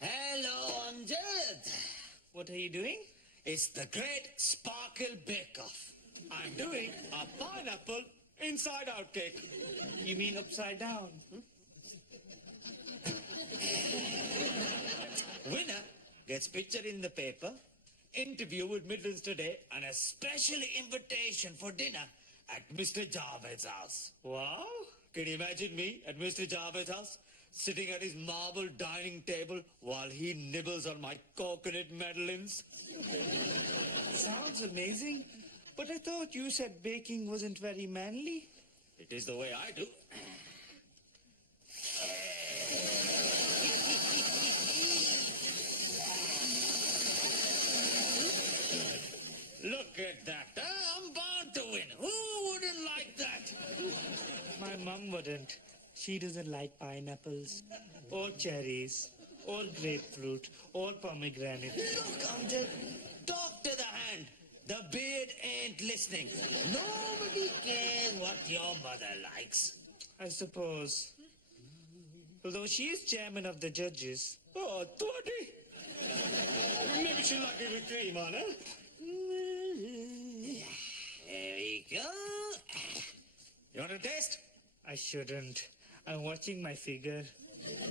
Hello, Amjad. What are you doing? It's the Great Sparkle Bake-Off. I'm doing a pineapple inside-out cake. You mean upside down? Winner gets picture in the paper, interview with Midlands Today, and a special invitation for dinner at Mr. Javed's house. Wow. Can you imagine me at Mr. Javed's house, sitting at his marble dining table while he nibbles on my coconut madeleines? Sounds amazing. But I thought you said baking wasn't very manly. It is the way I do. Look at that. I'm bound to win. Who wouldn't like that? My mum wouldn't. She doesn't like pineapples, or cherries, or grapefruit, or pomegranate. Look, Amjad, talk to the hand. The beard ain't listening. Nobody cares what your mother likes. I suppose. Although she is chairman of the judges. Oh, 20. Maybe she'll like it with cream on her. There we go. You want a taste? I shouldn't. I'm watching my figure.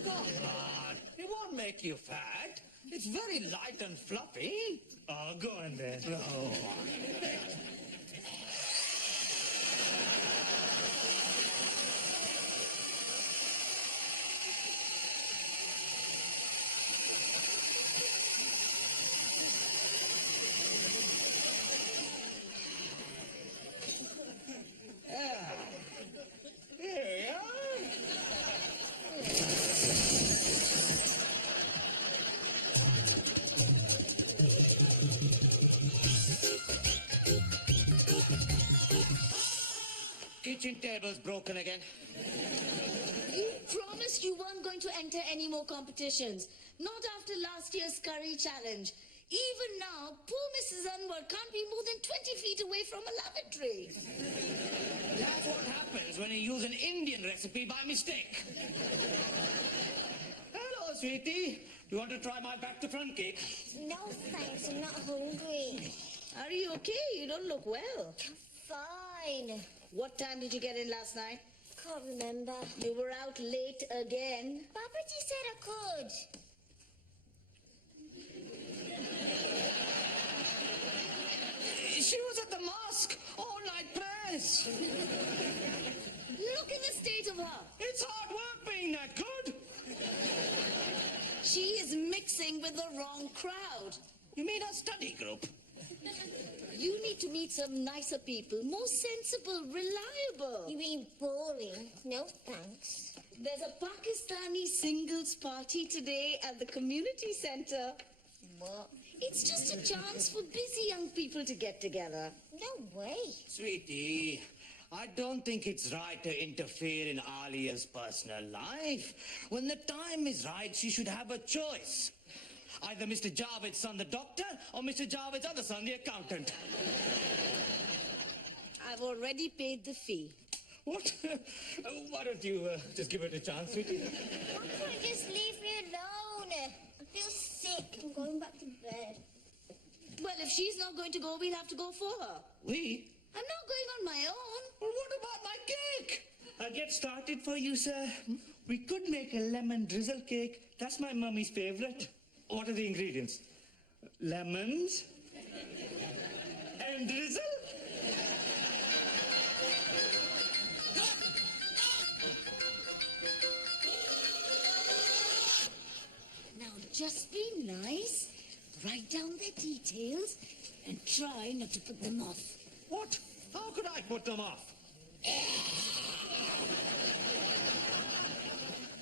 Come on. It won't make you fat. It's very light and fluffy. Oh, go on then. Oh. There we are. Kitchen table's broken again. You promised you weren't going to enter any more competitions. Not after last year's curry challenge. Even now, poor Mrs. Anwar can't be more than 20 feet away from a lavatory. That's what happens when you use an Indian recipe by mistake. Hello, sweetie. Do you want to try my back-to-front cake? No thanks, I'm not hungry. Are you okay? You don't look well. Fine. What time did you get in last night? Can't remember. You were out late again. Babaji said I could. She was at the mosque, all-night prayers. Look at the state of her. It's hard work being that good. She is mixing with the wrong crowd. You mean a study group? You need to meet some nicer people, more sensible, reliable. You mean boring? No thanks. There's a Pakistani singles party today at the community center. What? It's just a chance for busy young people to get together. No way. Sweetie, I don't think it's right to interfere in Alia's personal life. When the time is right, she should have a choice. Either Mr. Javed's son, the doctor, or Mr. Javed's other son, the accountant. I've already paid the fee. What? Why don't you just give it a chance, sweetie? Why can't you just leave me alone? I feel sick. I'm going back to bed. Well, if she's not going to go, we'll have to go for her. We? I'm not going on my own. Well, what about my cake? I'll get started for you, sir. We could make a lemon drizzle cake. That's my mummy's favorite. What are the ingredients? Lemons and drizzle. Now, just be nice, write down their details, and try not to put them off. What? How could I put them off?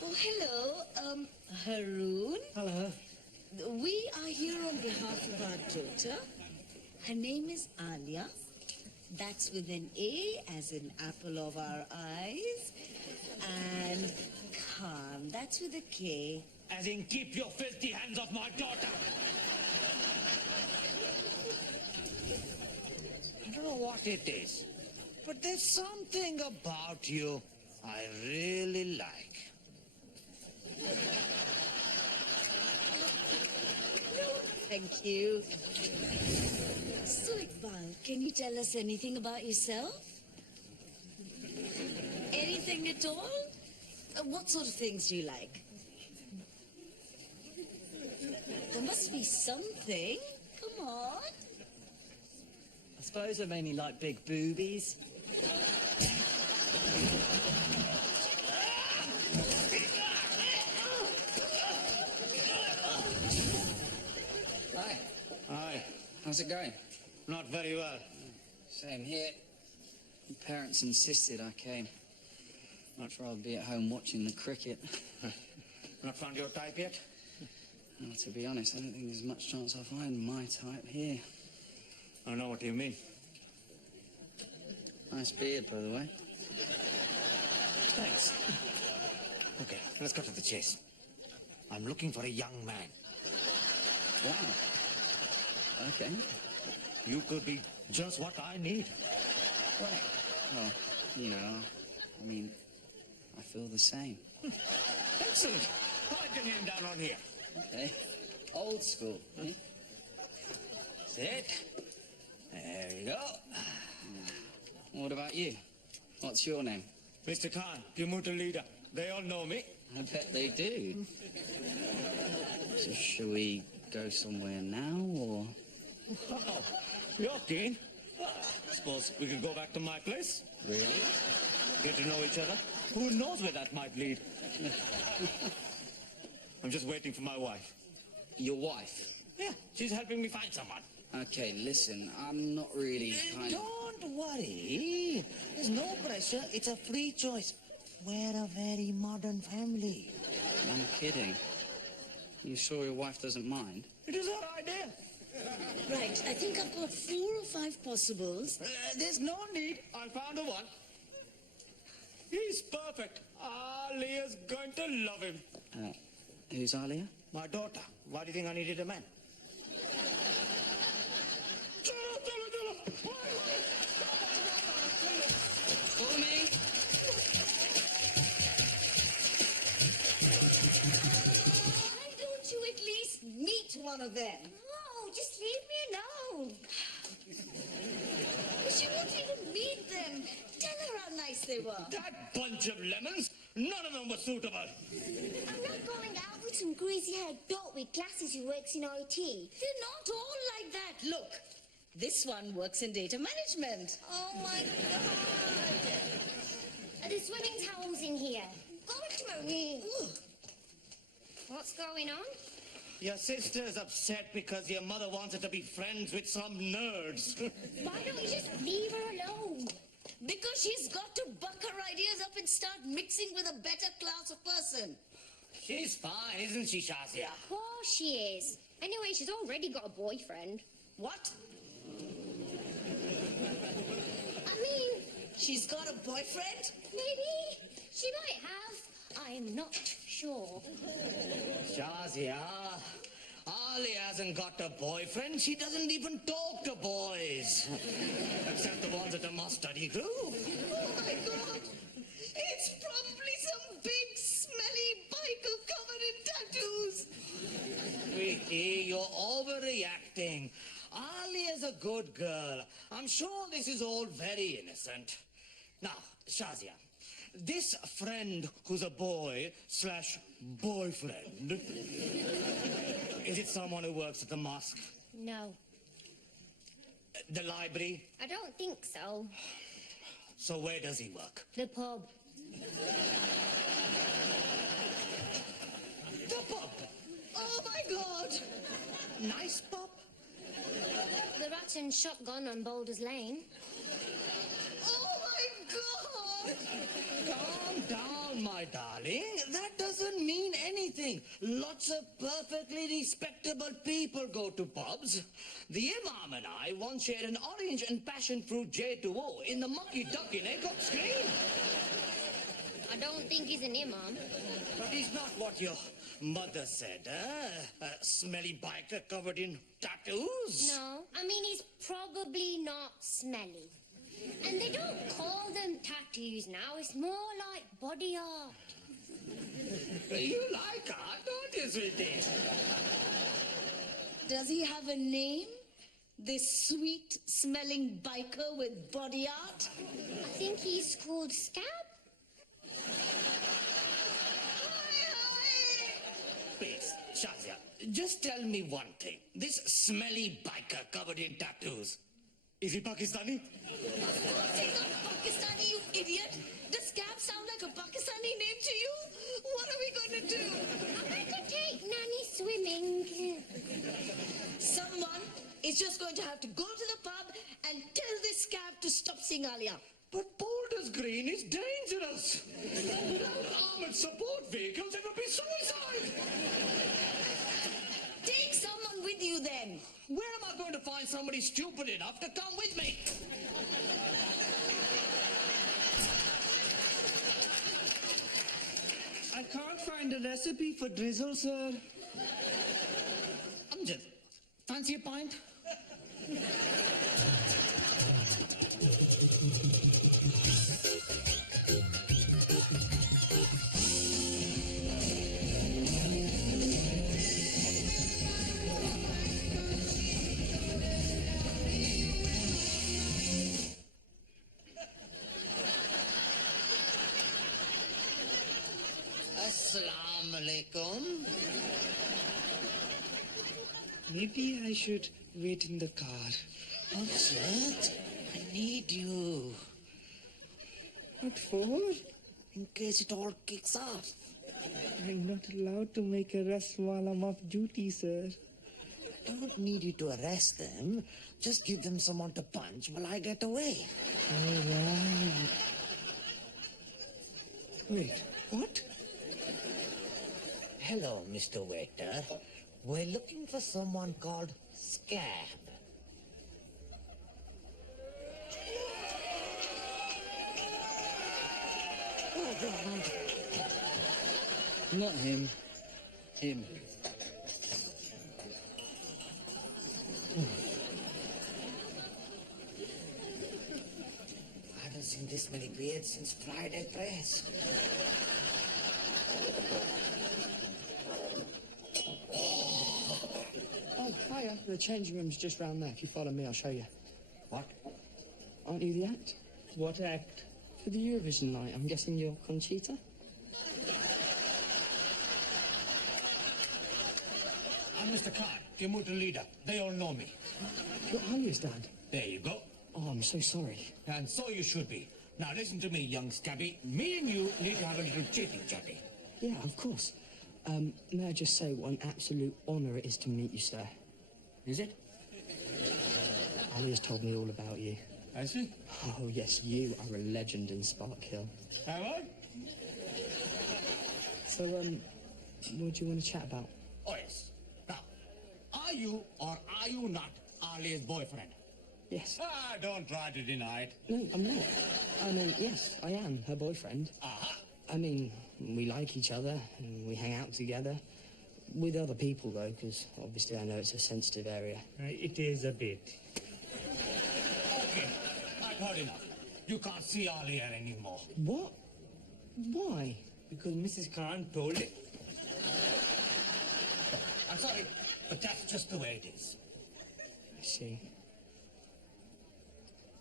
Oh, hello, Haroon. Hello. We are here on behalf of our daughter. Her name is Alia. That's with an A, as in apple of our eyes. And Khan, that's with a K. As in, keep your filthy hands off my daughter. I don't know what it is, but there's something about you I really like. Thank you. So, Iqbal, can you tell us anything about yourself? Anything at all? What sort of things do you like? There must be something. Come on. I suppose I mainly like big boobies. Hi, Hi. how's it going? Not very well. Same here. My parents insisted I came. Much rather be at home watching the cricket. Not found your type yet? Well, to be honest, I don't think there's much chance I'll find my type here. I know what you mean. Nice beard, by the way. Thanks. Okay, let's cut to the chase. I'm looking for a young man. Wow. Okay. You could be just what I need. Right. Well, you know, I mean, I feel the same. Excellent. Write your name down on here. Okay. Old school. Eh? That's it. There we go. What about you? What's your name? Mr. Khan, Commuter leader. They all know me. I bet they do. So shall we go somewhere now, or...? Oh, you're keen? Suppose we could go back to my place? Really? Get to know each other? Who knows where that might lead? I'm just waiting for my wife. Your wife? Yeah, she's helping me find someone. Okay, listen, I'm not really kind of... Don't worry. There's no pressure. It's a free choice. We're a very modern family. I'm kidding. You sure your wife doesn't mind? It is our idea. Right, I think I've got 4 or 5 possibles. There's no need. I found the one. He's perfect. Alia's going to love him. Who's Alia? My daughter. Why do you think I needed a man? Follow me! Why don't you at least meet one of them? No, just leave me alone. But she won't even meet them. Tell her how nice they were. That bunch of lemons, none of them were suitable. I'm not going out with some greasy-haired dolt with glasses who works in IT. They're not all like that. Look, this one works in data management. Oh, my God. Are there swimming towels in here? Go into my room. What's going on? Your sister's upset because your mother wants her to be friends with some nerds. Why don't you just leave her alone? Because she's got to buck her ideas up and start mixing with a better class of person. She's fine, isn't she, Shazia? Of course she is. Anyway, she's already got a boyfriend. What? I mean, She's got a boyfriend? maybe she might have. I'm not sure. Shazia, Alia hasn't got a boyfriend. She doesn't even talk to boys. Except the ones at the must study group. Oh my God! It's probably some big, smelly biker covered in tattoos. Sweetie, you're overreacting. Alia's a good girl. I'm sure this is all very innocent. Now, Shazia, this friend who's a boy / boyfriend, is it someone who works at the mosque, No, the library? I don't think so. So where does he work? The pub. The pub. Oh my God! Nice pub. The Rat and Shotgun on Boulders Lane. Oh my God! Calm down, my darling. That doesn't mean anything. Lots of perfectly respectable people go to pubs. The Imam and I once shared an orange and passion fruit J2O in the Mucky Duck in Egot Screen. I don't think he's an imam. But he's not what your mother said, huh? A smelly biker covered in tattoos? No, I mean, he's probably not smelly. And they don't call them tattoos now. It's more like body art. You like art, don't you, sweetie? Does he have a name? This sweet-smelling biker with body art? I think he's called Scab. Please, Shazia, just tell me one thing. This smelly biker covered in tattoos, is he Pakistani? Of course he's not Pakistani, you idiot. Does Scab sound like a Pakistani name to you? What are we going to do? I'm going to take Nanny swimming. Someone is just going to have to go to the pub and tell this Scab to stop seeing Alia. But Boulders Green is dangerous. Without armored support vehicles, it would be suicide. Take someone with you then. Where am I going to find somebody stupid enough to come with me? I can't find a recipe for drizzle, sir. Amjad, fancy a pint? Assalamu alaikum. Maybe I should wait in the car. Amjad, I need you. What for? In case it all kicks off. I'm not allowed to make arrests while I'm off duty, sir. I don't need you to arrest them. Just give them someone to punch while I get away. All right. Wait, what? Hello, Mr. Waiter. We're looking for someone called Scab. Oh, God. Not him. Him. I haven't seen this many beards since Friday press. Oh, hiya. The changing room's just round there. If you follow me, I'll show you. What? Aren't you the act? What act? For the Eurovision night, I'm guessing you're Conchita? I'm Mr. Khan, your motor leader. They all know me. You're Alia's dad. There you go. Oh, I'm so sorry. And so you should be. Now listen to me, young Scabby. Me and you need to have a little chitty-chatty. Yeah, of course. May I just say what an absolute honour it is to meet you, sir. Is it? Alia's told me all about you. Has she? Oh, yes, you are a legend in Spark Hill. Have I? So, what do you want to chat about? Oh, yes. Now, are you or are you not Alia's boyfriend? Yes. Ah, don't try to deny it. No, I'm not. I mean, yes, I am her boyfriend. Aha. I mean, we like each other, and we hang out together. With other people, though, because obviously I know it's a sensitive area. It is a bit. Okay, I've heard enough. You can't see Alia anymore. What? Why? Because Mrs. Khan told it. I'm sorry, but that's just the way it is. I see.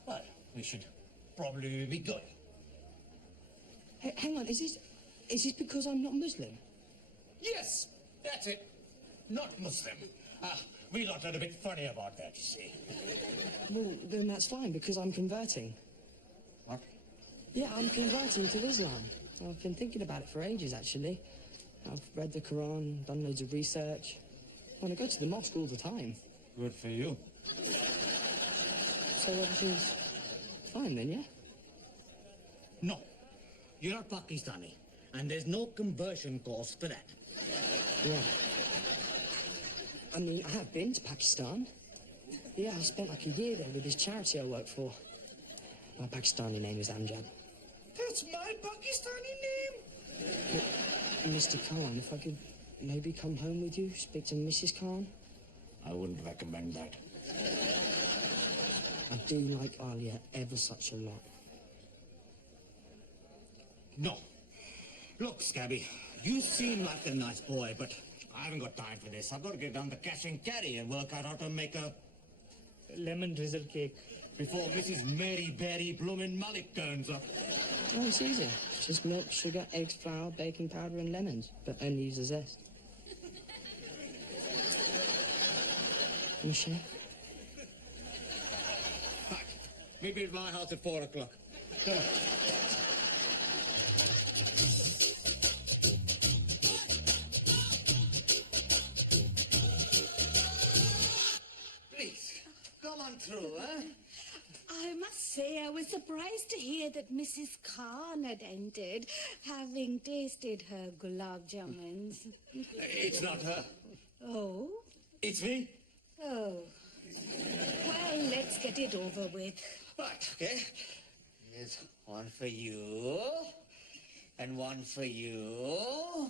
Well, we should probably be going. Hey, hang on, is this because I'm not Muslim? Yes, that's it. Not Muslim. We lot are a bit funny about that, you see. Well, then that's fine, because I'm converting. What? Yeah, I'm converting to Islam. I've been thinking about it for ages, actually. I've read the Quran, done loads of research. I go to the mosque all the time. Good for you. So everything's fine then, yeah? No, you're not Pakistani, and there's no conversion course for that. Right. I mean, I have been to Pakistan. Yeah, I spent like a year there with this charity I work for. My Pakistani name is Amjad. That's my Pakistani name. Mr. Khan, if I could maybe come home with you, speak to Mrs. Khan? I wouldn't recommend that. I do like Alia ever such a lot. No. Look, Scabby, you seem like a nice boy, but haven't got time for this. I've got to get down the cash and carry and work out how to make a... lemon drizzle cake. before Mrs. Mary Berry Bloomin' Malik turns up. Oh, it's easy. Just milk, sugar, eggs, flour, baking powder and lemons. But only use the zest. Machine? Right. Meet me at my house at 4 o'clock. Please, come on through, huh? I must say I was surprised to hear that Mrs. Khan had entered, having tasted her gulab jamuns. It's not her. Oh? It's me. Oh. Well, let's get it over with. Right, okay. Here's one for you. And one for you.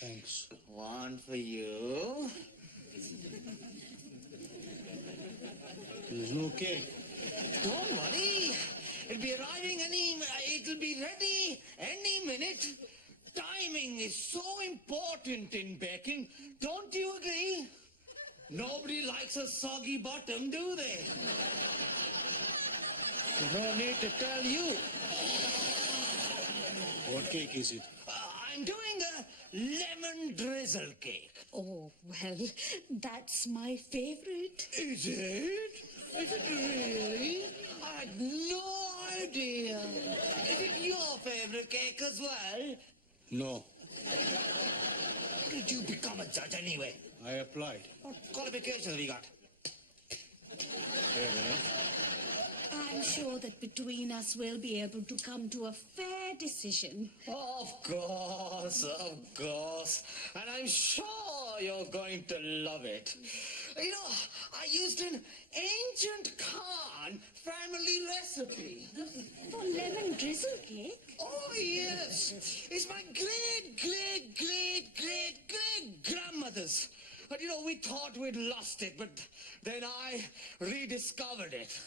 Thanks. One for you. There's no cake. Don't worry. It'll be arriving it'll be ready any minute. Timing is so important in baking. Don't you agree? Nobody likes a soggy bottom, do they? No need to tell you. What cake is it? I'm doing a lemon drizzle cake. Oh, well, that's my favorite. Is it? Is it really? I had no idea. Is it your favorite cake as well? No. How did you become a judge anyway? I applied. What qualifications have you got? Fair enough. I'm sure that between us we'll be able to come to a fair decision. Of course, of course. And I'm sure you're going to love it. You know, I used an ancient Khan family recipe. For lemon drizzle cake? Oh, yes. It's my great grandmother's. But, you know, we thought we'd lost it, but then I rediscovered it.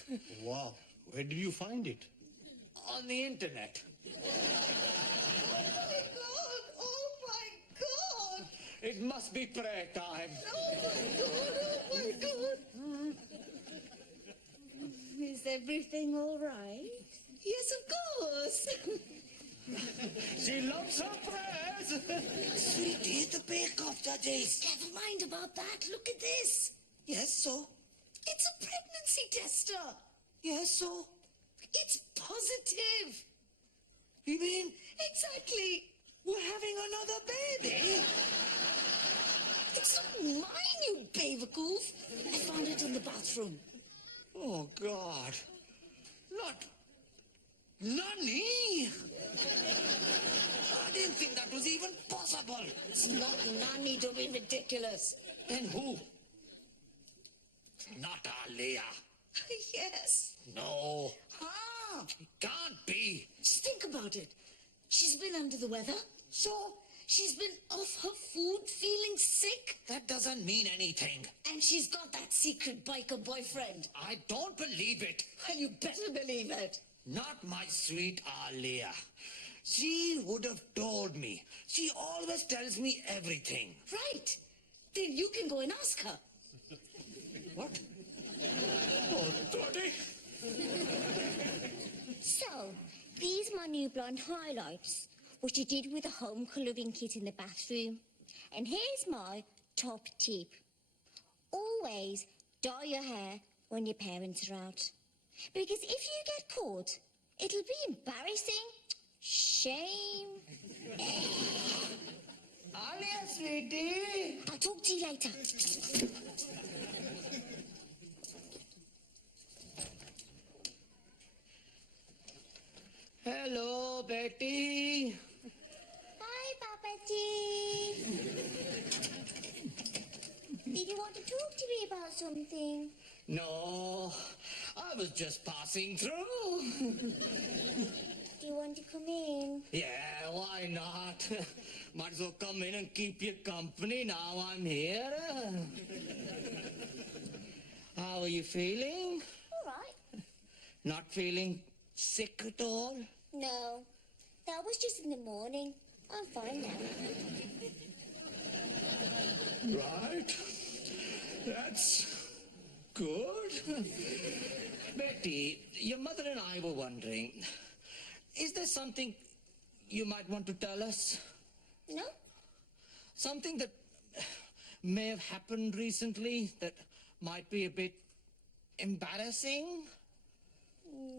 Wow. Where did you find it? On the internet. Oh, my God. It must be prayer time. Oh, my God. Is everything all right? Yes, of course. She loves her prayers. Sweetie, the bake-off, judges. Never mind about that. Look at this. Yes, so? It's a pregnancy tester. Yes, so? It's positive. You mean Exactly. we're having another baby? It's not mine, you Beavercoof. I found it in the bathroom. Oh, God. Not... Nanny? I didn't think that was even possible. It's not Nanny, don't be ridiculous. Then who? Not Alia. Yes. No, Ah, it can't be. just think about it. She's been under the weather. So, she's been off her food, feeling sick. That doesn't mean anything. And she's got that secret biker boyfriend. I don't believe it. Well, you better believe it. Not my sweet Alia. She would have told me. She always tells me everything. Right. Then you can go and ask her. What? Oh, Daddy. So, these my new blonde highlights, what you did with the home colouring kit in the bathroom. And here's my top tip. Always dye your hair when your parents are out. Because if you get caught, it'll be embarrassing. Shame. Alia, sweetie. I'll talk to you later. Hello, Betty. Hi, Papa T. Did you want to talk to me about something? No, I was just passing through. Do you want to come in? Yeah, why not? Might as well come in and keep you company now I'm here. How are you feeling? All right. Not feeling sick at all? No, that was just in the morning. I'm fine now. Right. That's good. Betty, your mother and I were wondering, is there something you might want to tell us? No? Something that may have happened recently that might be a bit embarrassing?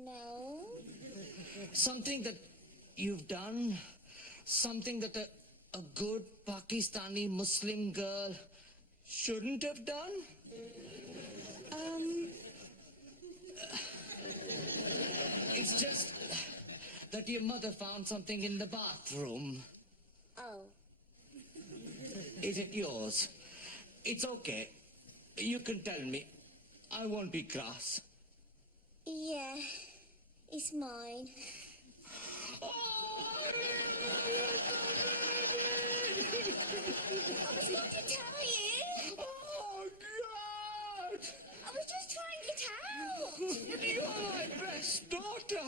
No. Something that you've done? Something that a good Pakistani Muslim girl shouldn't have done? It's just that your mother found something in the bathroom. Oh. Is it yours? It's okay. You can tell me. I won't be cross. Yeah. It's mine. Oh, I was going to tell you. oh, God! I was just trying it out. But you are my best daughter.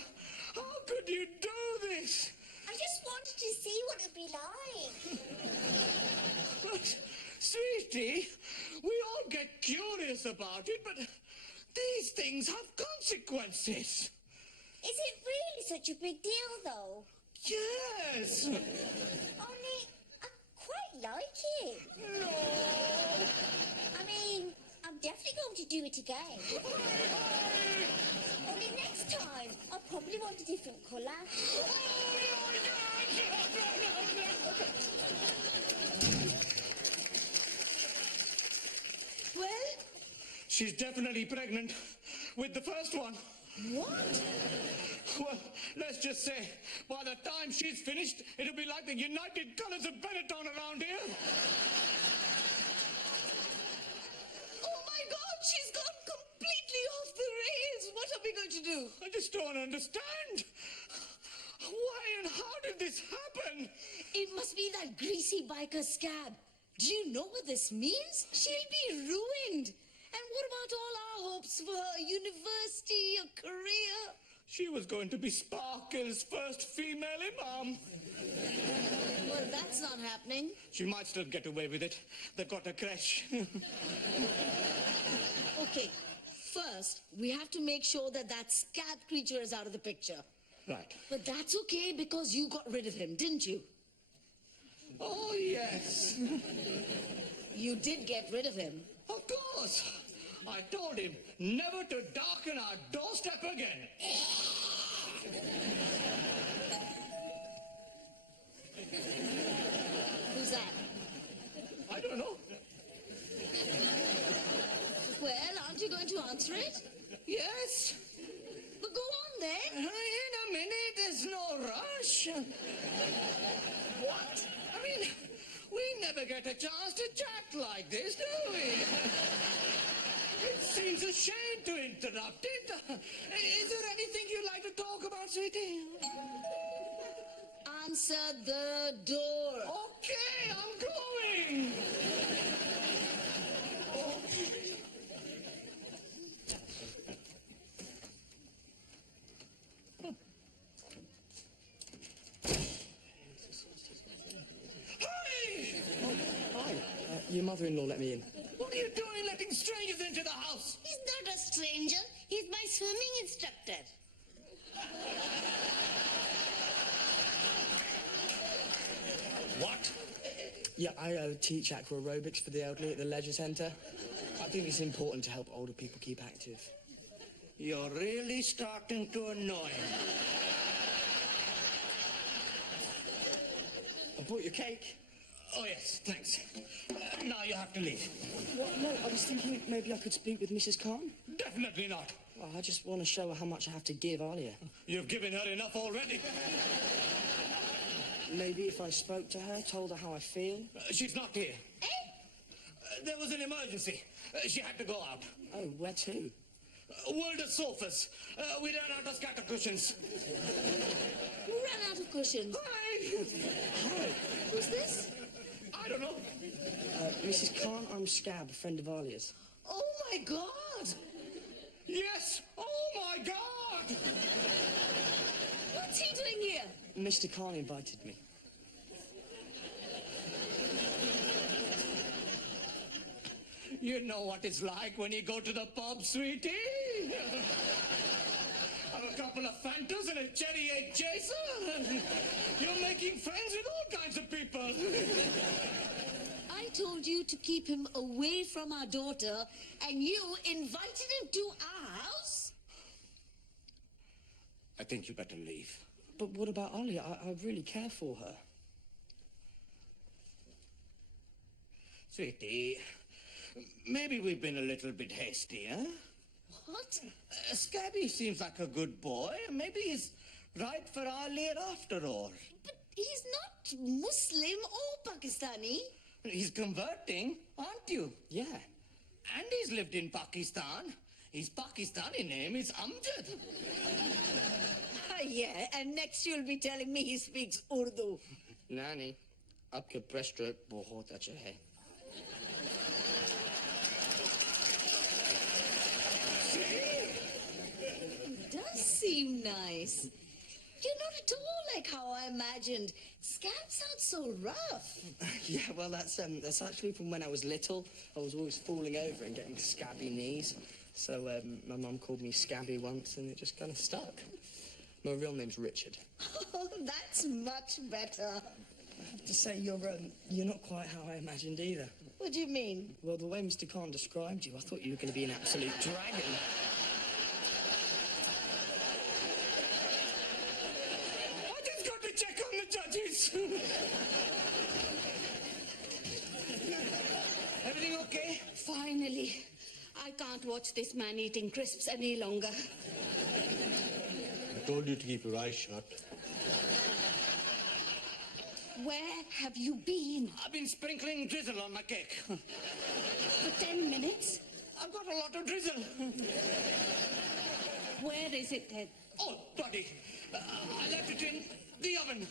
How could you do this? I just wanted to see what it'd be like. But, sweetie, we all get curious about it, but these things have consequences. Is it really such a big deal, though? Yes. Only, I quite like it. No. I mean, I'm definitely going to do it again. Only next time, I'll probably want a different colour. Well, She's definitely pregnant with the first one. what? Well, let's just say, by the time she's finished, it'll be like the United Colors of Benetton around here. Oh my God, she's gone completely off the rails. What are we going to do? I just don't understand. Why and how did this happen? It must be that greasy biker scab. Do you know what this means? She'll be ruined. And what about all our hopes for her university, a career? She was going to be Sparkle's first female imam. Well, that's not happening. She might still get away with it. They've got a creche. Okay, first, we have to make sure that that scab creature is out of the picture. Right. But that's okay because you got rid of him, didn't you? Oh, yes. You did get rid of him. Of course. I told him never to darken our doorstep again. Who's that? I don't know. Well, aren't you going to answer it? Yes. But go on then. In a minute, there's no rush. What? I mean, we never get a chance to chat like this, do we? It seems a shame to interrupt it. Is there anything you'd like to talk about, sweetie? Answer the door. Okay, I'm going. Hey! Hi. Your mother-in-law let me in. What are you doing letting strangers into the house? He's not a stranger. He's my swimming instructor. What? Yeah, I teach aqua aerobics for the elderly at the leisure centre. I think it's important to help older people keep active. You're really starting to annoy me. I brought you cake. Oh, yes, thanks. Now you have to leave. What? No, I was thinking maybe I could speak with Mrs. Khan. Definitely not. Well, I just want to show her how much I have to give Alia. You've given her enough already. Maybe if I spoke to her, told her how I feel. She's not here. Eh? There was an emergency. She had to go out. Oh, where to? World of sofas. We ran out of scatter cushions. Who ran out of cushions? Hi. Hi. Who's this? I don't know. Mrs. Khan, I'm Scab, a friend of Alia's. Oh my God! Yes. Oh, my God. What's he doing here? Mr. Khan invited me. You know what it's like when you go to the pub, sweetie. Have a couple of Fantas and a cherry 8 chaser. You're making friends with all kinds of people. I told you to keep him away from our daughter, and you invited him to our house? I think you better leave. But what about Alia? I really care for her. Sweetie, maybe we've been a little bit hasty, huh? What? Scabby seems like a good boy. Maybe he's right for Alia after all. But he's not Muslim or Pakistani. He's converting, aren't you? Yeah. And he's lived in Pakistan. His Pakistani name is Amjad. Yeah, and next you'll be telling me he speaks Urdu. Nanny, आपके breaststroke बहुत अच्छा है. It does seem nice. You're not at all like how I imagined. Scab sounds so rough. Yeah, well, that's actually from when I was little. I was always falling over and getting scabby knees. So my mum called me Scabby once, and it just kind of stuck. My real name's Richard. Oh, that's much better. I have to say, you're not quite how I imagined either. What do you mean? Well, the way Mr. Khan described you, I thought you were going to be an absolute dragon. I just got to check on the judges. Everything okay? Finally. I can't watch this man eating crisps any longer. I told you to keep your eyes shut. Where have you been? I've been sprinkling drizzle on my cake. For 10 minutes? I've got a lot of drizzle. Where is it then? Oh, bloody. I left it in the oven.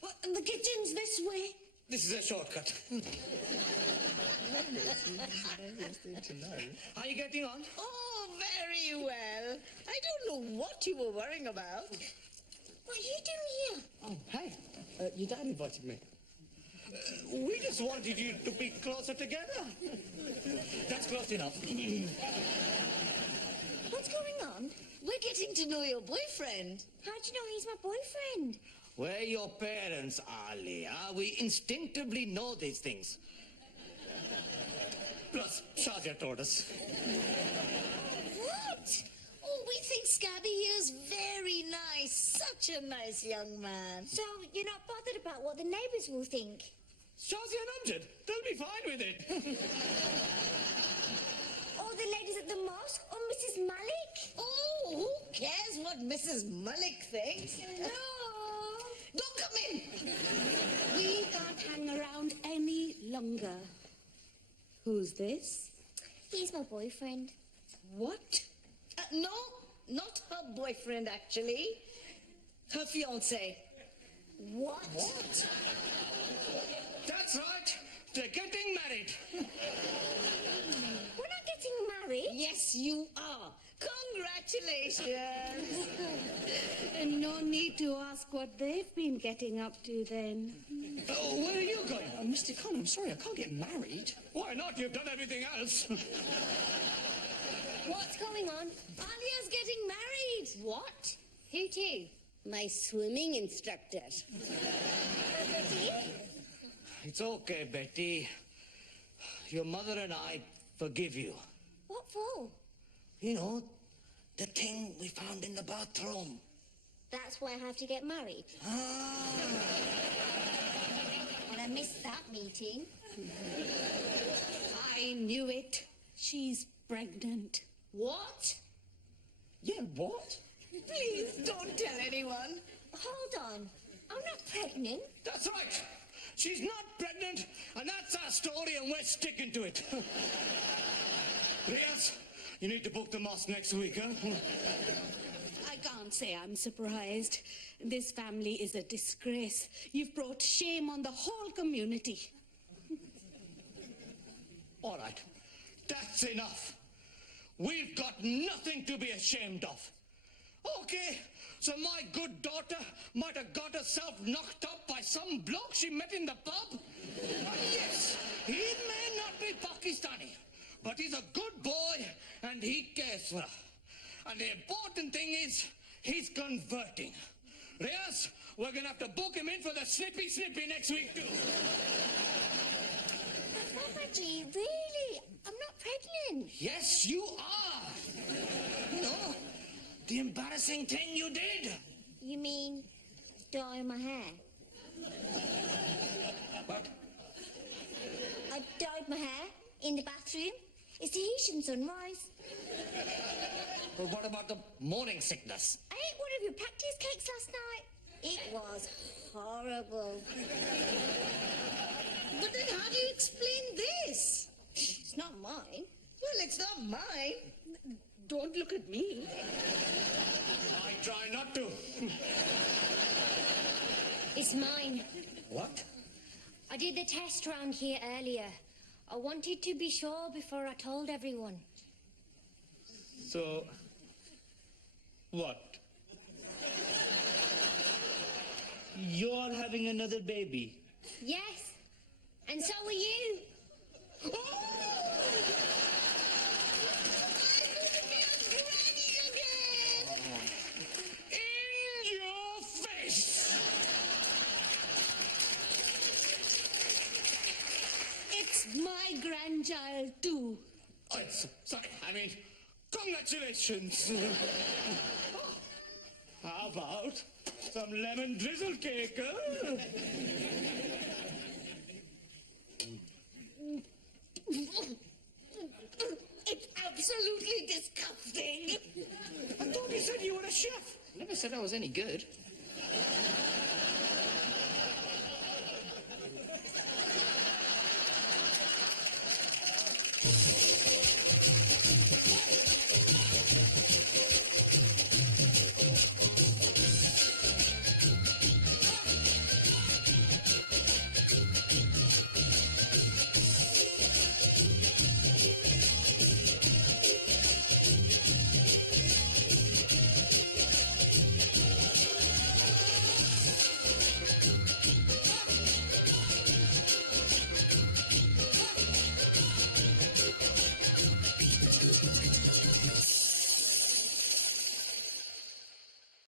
What, and the kitchen's this way? This is a shortcut. How are you getting on? Oh, very well. I don't know what you were worrying about. What are you doing here? Oh, hey, your dad invited me. We just wanted you to be closer together. That's close enough. What's going on? We're getting to know your boyfriend. How do you know he's my boyfriend? We're your parents, Alia. We instinctively know these things. Plus, Shazia told us. What? Oh, we think Scabby is very nice. Such a nice young man. So you're not bothered about what the neighbours will think? Shazia and Amjad, they'll be fine with it. Or the ladies at the mosque? Or Mrs. Malik? Oh, who cares what Mrs. Malik thinks? No. Don't come in. We can't hang around any longer. Who's this? He's my boyfriend. What? No, not her boyfriend, actually. Her fiancé. What? That's right. They're getting married. We're not getting married. Yes, you are. Congratulations. And no need to ask what they've been getting up to then. Oh, where are you going? Mr. Khan, I'm sorry, I can't get married. Why not? You've done everything else. What's going on? Alia's getting married. What? Who to? My swimming instructor. It's okay, Betty. Your mother and I forgive you. What for? You know, the thing we found in the bathroom. That's why I have to get married. And I missed that meeting. I knew it. She's pregnant. What? Yeah, what? Please don't tell anyone. Hold on. I'm not pregnant. That's right. She's not pregnant, and that's our story, and we're sticking to it. Riaz, you need to book the mosque next week, huh? I can't say I'm surprised. This family is a disgrace. You've brought shame on the whole community. All right. That's enough. We've got nothing to be ashamed of. Okay, so my good daughter might have got herself knocked up by some bloke she met in the pub. Yes, he may not be Pakistani, but he's a good boy and he cares for her. And the important thing is, he's converting. Riaz, we're gonna have to book him in for the snippy next week too. Babaji, really? I'm not pregnant. Yes, you are. You know, the embarrassing thing you did. You mean dye my hair? What? I dyed my hair in the bathroom. It's Tahitian sunrise. Well, what about the morning sickness? I ate one of your practice cakes last night. It was horrible. But then how do you explain this? It's not mine. Well, it's not mine. Don't look at me. I try not to. It's mine. What? I did the test round here earlier. I wanted to be sure before I told everyone. So, what? You're having another baby. Yes, and so are you. In your face! It's my grandchild, too. Oh, sorry, I mean, congratulations. How about some lemon drizzle cake, huh? It's absolutely disgusting. I thought you said you were a chef. Never said I was any good.